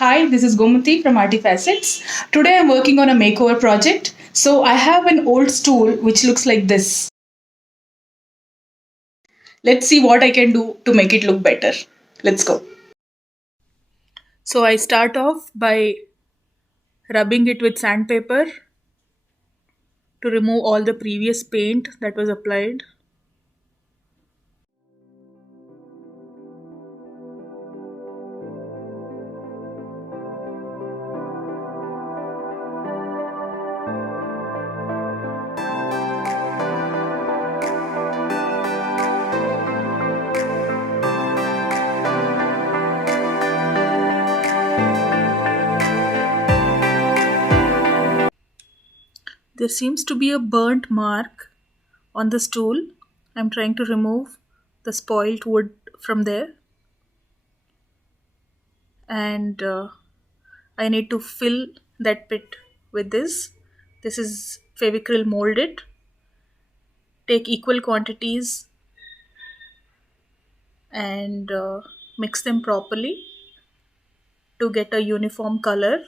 Hi, this is Gomati from Artifacets. Today I'm working on a makeover project. So I have an old stool which looks like this. Let's see what I can do to make it look better. Let's go. So I start off by rubbing it with sandpaper to remove all the previous paint that was applied. There seems to be a burnt mark on the stool. I'm trying to remove the spoiled wood from there. And I need to fill that pit with this. This is Fevicryl molded. Take equal quantities and mix them properly to get a uniform color.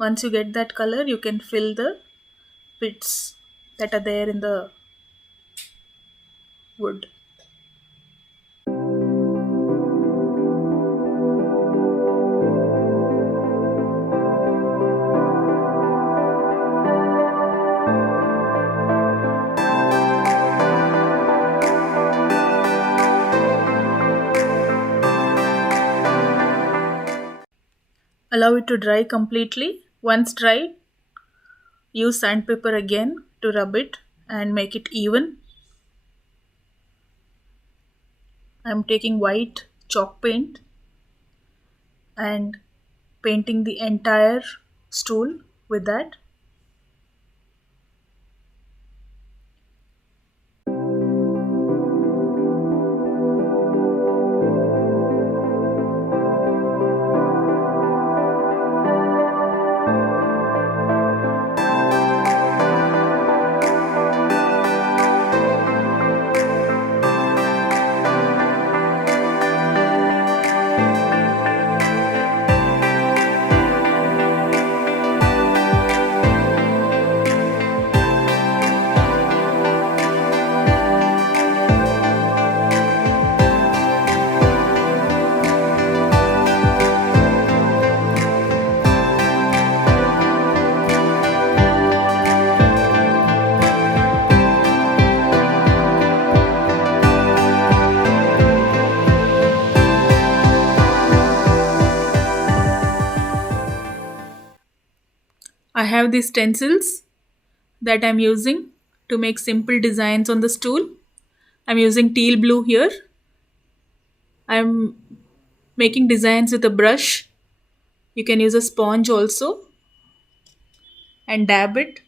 Once you get that color, you can fill the pits that are there in the wood. Allow it to dry completely. Once dry, use sandpaper again to rub it and make it even. I'm taking white chalk paint and painting the entire stool with that. I have these stencils that I'm using to make simple designs on the stool. I'm using teal blue here. I'm making designs with a brush. You can use a sponge also and dab it.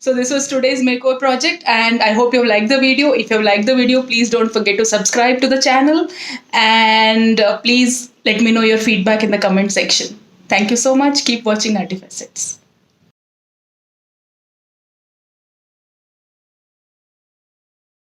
So this was today's makeover project and I hope you have liked the video. If you have liked the video, please don't forget to subscribe to the channel and please let me know your feedback in the comment section. Thank you so much. Keep watching Artifacets.